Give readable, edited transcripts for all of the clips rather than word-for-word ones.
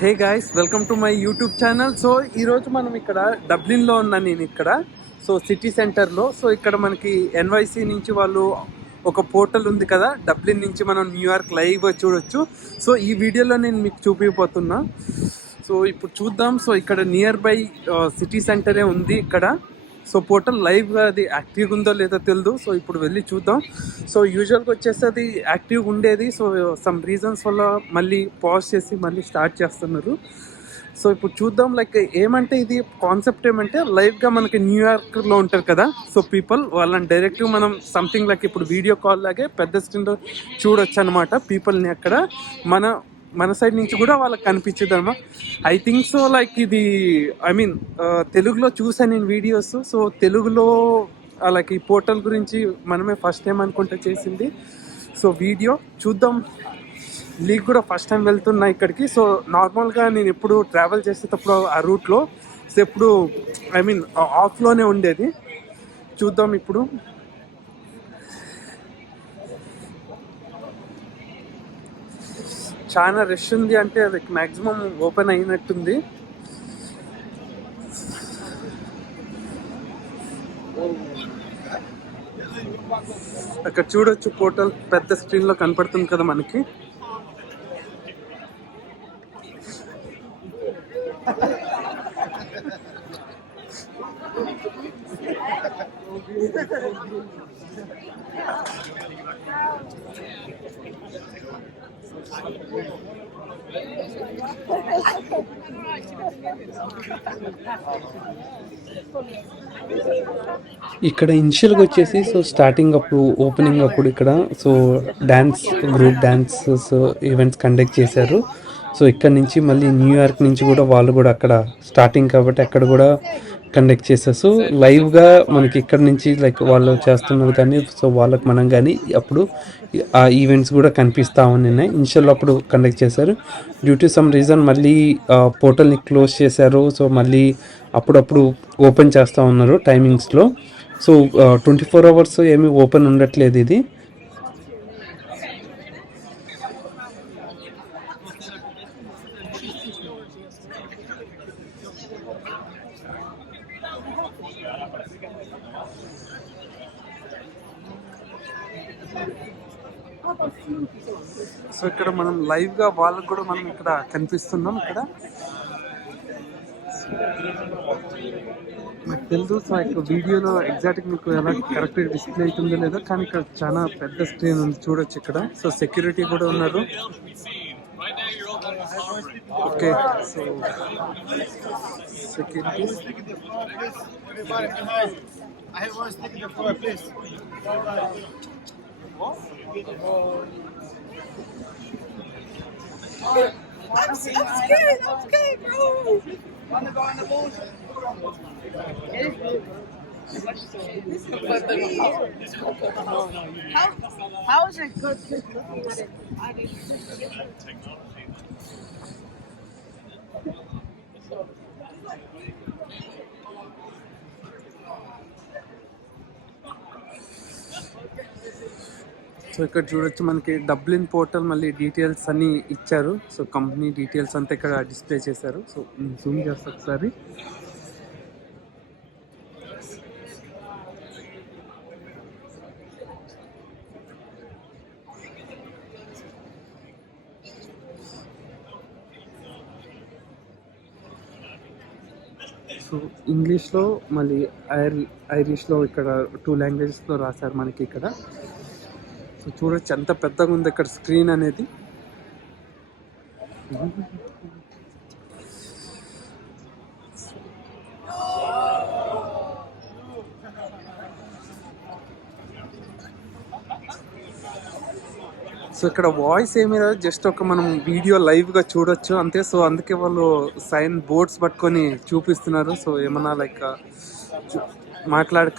Hey guys, welcome to my YouTube channel. So ఈరోజు మనం ఇక్కడ డబ్లిన్లో ఉన్నా నేను ఇక్కడ. సో సిటీ సెంటర్లో. సో ఇక్కడ మనకి ఎన్వైసీ నుంచి వాళ్ళు ఒక పోర్టల్ ఉంది కదా, డబ్లిన్ నుంచి మనం న్యూయార్క్ లైవ్ చూడొచ్చు. సో ఈ వీడియోలో నేను మీకు చూపిపోతున్నా. సో ఇప్పుడు చూద్దాం. సో ఇక్కడ నియర్ బై సిటీ సెంటరే ఉంది ఇక్కడ. సో పోర్టల్ లైవ్గా అది యాక్టివ్గా ఉందో లేదో తెలియదు. సో ఇప్పుడు వెళ్ళి చూద్దాం. సో యూజువల్గా వచ్చేసి అది యాక్టివ్గా ఉండేది. సో సమ్ రీజన్స్ వల్ల మళ్ళీ పాజ్ చేసి మళ్ళీ స్టార్ట్ చేస్తున్నారు. సో ఇప్పుడు చూద్దాం. లైక్ ఏమంటే ఇది కాన్సెప్ట్ ఏమంటే లైవ్గా మనకి న్యూయార్క్లో ఉంటారు కదా, సో పీపుల్ వాళ్ళని డైరెక్ట్గా మనం సంథింగ్ లైక్ ఇప్పుడు వీడియో కాల్ లాగే పెద్ద స్క్రీన్లో చూడొచ్చు అనమాట పీపుల్ని. అక్కడ మన సైడ్ నుంచి కూడా వాళ్ళకి కనిపించదు అన్నమాట. ఐ థింక్ సో లైక్ ఇది ఐ మీన్ తెలుగులో చూసాను నేను వీడియోస్. సో తెలుగులో లైక్ ఈ పోర్టల్ గురించి మనమే ఫస్ట్ టైం అనుకుంటే చేసింది. సో వీడియో చూద్దాం. లీగ్ కూడా ఫస్ట్ టైం వెళ్తున్నా ఇక్కడికి. సో నార్మల్గా నేను ఎప్పుడు ట్రావెల్ చేసేటప్పుడు ఆ రూట్లో సో ఎప్పుడు ఐ మీన్ ఆఫ్లోనే ఉండేది. చూద్దాం ఇప్పుడు. చాలా రష్ ఉంది, అంటే లైక్ మ్యాక్సిమం ఓపెన్ అయినట్టుంది. అక్కడ చూడొచ్చు పోర్టల్ పెద్ద స్క్రీన్లో కనపడుతుంది కదా మనకి. ఇక్కడ ఇనిషియల్గా వచ్చేసి సో స్టార్టింగ్ అప్పుడు ఓపెనింగ్ అప్పుడు ఇక్కడ so dance group dances events conduct చేశారు. సో ఇక్కడ నుంచి మళ్ళీ న్యూయార్క్ నుంచి కూడా వాళ్ళు కూడా అక్కడ స్టార్టింగ్ కాబట్టి అక్కడ కూడా కండక్ట్ చేశారు. సో లైవ్గా మనకి ఇక్కడ నుంచి లైక్ వాళ్ళు చేస్తున్నది కానీ సో వాళ్ళకి మనం కానీ అప్పుడు ఆ ఈవెంట్స్ కూడా కనిపిస్తూ ఉన్నాయి. ఇనిషియల్ అప్పుడు కండక్ట్ చేశారు. డ్యూ టు సమ్ రీజన్ మళ్ళీ పోర్టల్ని క్లోజ్ చేశారు. సో మళ్ళీ అప్పుడప్పుడు ఓపెన్ చేస్తూ ఉన్నారు టైమింగ్స్లో. సో 24 అవర్స్ ఏమీ ఓపెన్ ఉండట్లేదు ఇది. సో ఇక్కడ మనం లైవ్గా వాళ్ళకు కూడా మనం ఇక్కడ కనిపిస్తున్నాం. ఇక్కడ నాకు తెలుసు సో ఇక్కడ వీడియోలో ఎగ్జాక్ట్గా మీకు ఎలా కరెక్ట్గా డిస్ప్లే అవుతుందో లేదో, కానీ ఇక్కడ చాలా పెద్ద స్క్రీన్ ఉంది చూడొచ్చు ఇక్కడ. సో సెక్యూరిటీ కూడా ఉన్నారు. Okay, so security I'm scared, bro. Wanna go on the boat? How is it good? So ఇక్కడ చూడొచ్చు మనకి డబ్లిన్ పోర్టల్ మళ్ళీ డీటెయిల్స్ అన్నీ ఇచ్చారు. సో కంపెనీ డీటెయిల్స్ అంతా ఇక్కడ డిస్ప్లే చేశారు. సో జూమ్ చేస్తా ఒకసారి. సో ఇంగ్లీష్లో మళ్ళీ ఐరిష్లో ఇక్కడ 2 లాంగ్వేజెస్లో రాశారు మనకి ఇక్కడ. సో చూడొచ్చు ఎంత పెద్దగా ఉంది ఇక్కడ స్క్రీన్ అనేది. సో ఇక్కడ వాయిస్ ఏమీ రాదు, జస్ట్ ఒక మనం వీడియో లైవ్గా చూడొచ్చు అంతే. సో అందుకే వాళ్ళు సైన్ బోర్డ్స్ పట్టుకొని చూపిస్తున్నారు. సో ఏమన్నా లైక్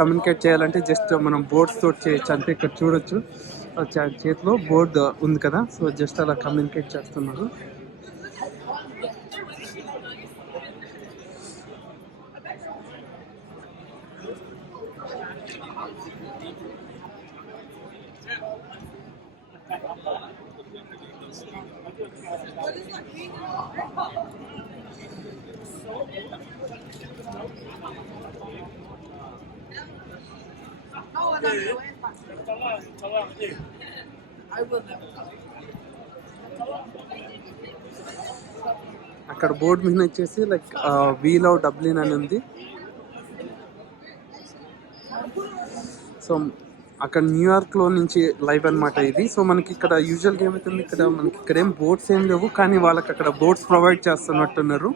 కమ్యూనికేట్ చేయాలంటే జస్ట్ మనం బోర్డ్స్ తోటి చేయొచ్చు అంతే. ఇక్కడ చూడొచ్చు చేతిలో బోర్డ్ ఉంది కదా, సో జస్ట్ అలా కమ్యూనికేట్ చేస్తున్నారు. I will never come. అక్కడ బోర్డు మీద వచ్చేసి లైక్ వీ లవ్ డబ్లిన్ అని ఉంది. సో అక్కడ న్యూయార్క్లో నుంచి లైవ్ అనమాట ఇది. సో మనకి ఇక్కడ యూజువల్గా ఏమవుతుంది, ఇక్కడ మనకి ఇక్కడ ఏం బోట్స్ ఏం లేవు, కానీ వాళ్ళకి అక్కడ బోట్స్ ప్రొవైడ్ చేస్తున్నట్టున్నారు.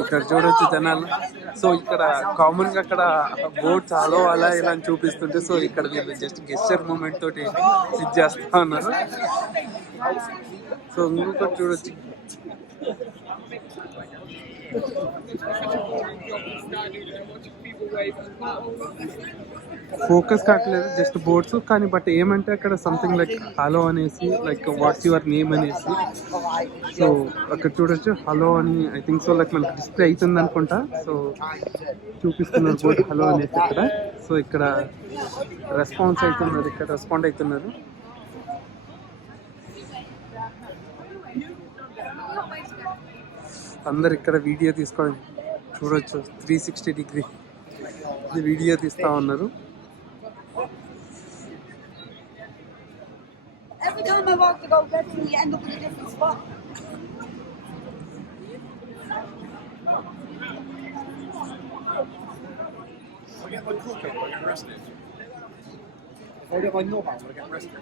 ఇక్కడ చూడొచ్చు జనాలు. సో ఇక్కడ కామన్ గా అక్కడ బోట్ చాలా అలా ఇలా అని చూపిస్తుంటే, సో ఇక్కడ వీళ్ళు జస్ట్ గెస్చర్ మూమెంట్ తోటి ఇది చేస్తా ఉన్నారు. సో ఇంకొకటి చూడొచ్చు, ఫోకస్ కావట్లేదు జస్ట్ బోర్డ్స్, కానీ బట్ ఏమంటే అక్కడ సంథింగ్ లైక్ హలో అనేసి, లైక్ వాట్స్ యువర్ నేమ్ అనేసి. సో అక్కడ చూడొచ్చు హలో అని, ఐ థింక్ సో లైక్ మనకి డిస్ప్లే అవుతుంది అనుకుంటా. సో చూపిస్తున్నారు బోర్డ్ హలో అనేసి ఇక్కడ. సో ఇక్కడ రెస్పాన్స్ అవుతున్నారు, ఇక్కడ రెస్పాండ్ అవుతున్నారు. అందరు ఇక్కడ వీడియో తీసుకోవడం చూడొచ్చు, 360 డిగ్రీ వీడియో తీస్తా ఉన్నారు. Every time I walk to go get to, you end up in a different spot. I get my cool coat, I get arrested. If I get my normal, I get arrested.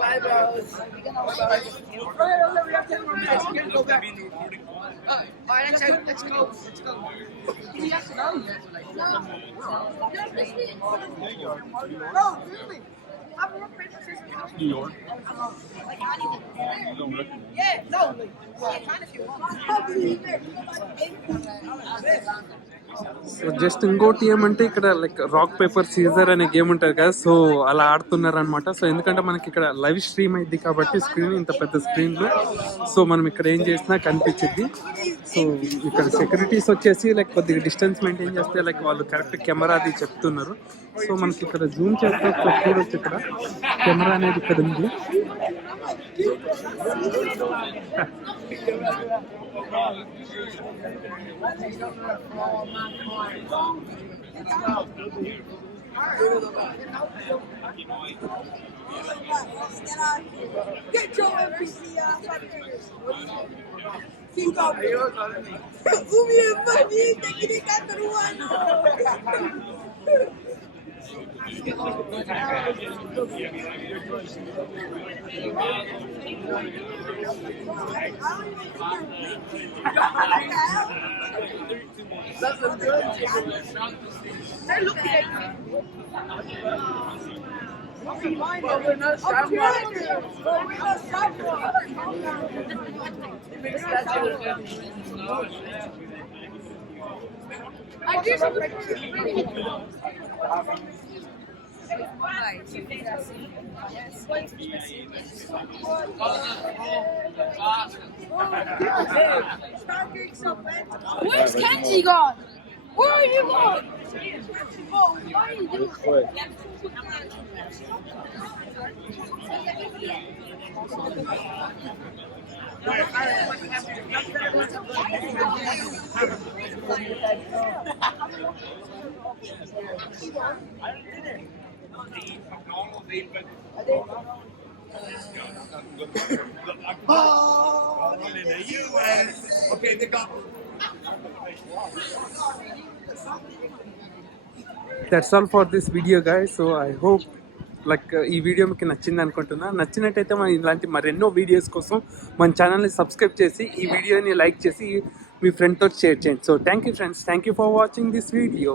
Bye, bros. Let's go. No, really. I'm rock, paper, scissors. New York. Like, I need You don't recognize. Yeah, no. Yeah, kind of if you want. So just ఇంకోటి ఏమంటే ఇక్కడ like rock paper scissor అనే గేమ్ ఉంటుంది కదా, సో అలా ఆడుతున్నారు అనమాట. సో ఎందుకంటే మనకి ఇక్కడ లైవ్ స్ట్రీమ్ అయింది కాబట్టి స్క్రీన్ ఇంత పెద్ద స్క్రీన్లో, సో మనం ఇక్కడ ఏం చేసినా కనిపించింది. సో ఇక్కడ సెక్యూరిటీస్ వచ్చేసి లైక్ కొద్దిగా డిస్టెన్స్ మెయింటైన్ చేస్తే లైక్ వాళ్ళు కరెక్ట్ కెమెరా అది చెప్తున్నారు. సో మనకి ఇక్కడ జూమ్ చేస్తే చూడొచ్చు, ఇక్కడ కెమెరా అనేది ఇక్కడ ఉంది. Get your NPC ass out of here. Keep going. Umi é bonita, que nem cataruano. They're looking at me. We're not Where's Kenji gone? Where are you going? Oh, why are you doing Oh, in the US. Okay, they got. That's all for this video guys. So I hope like ఈ వీడియో మీకు నచ్చింది అనుకుంటున్నా. నచ్చినట్టయితే మన ఇలాంటి మరెన్నో వీడియోస్ కోసం మన ఛానల్ని సబ్స్క్రైబ్ చేసి, ఈ వీడియోని లైక్ చేసి మీ ఫ్రెండ్తో షేర్ చేయండి. So thank you friends, thank you for watching this video.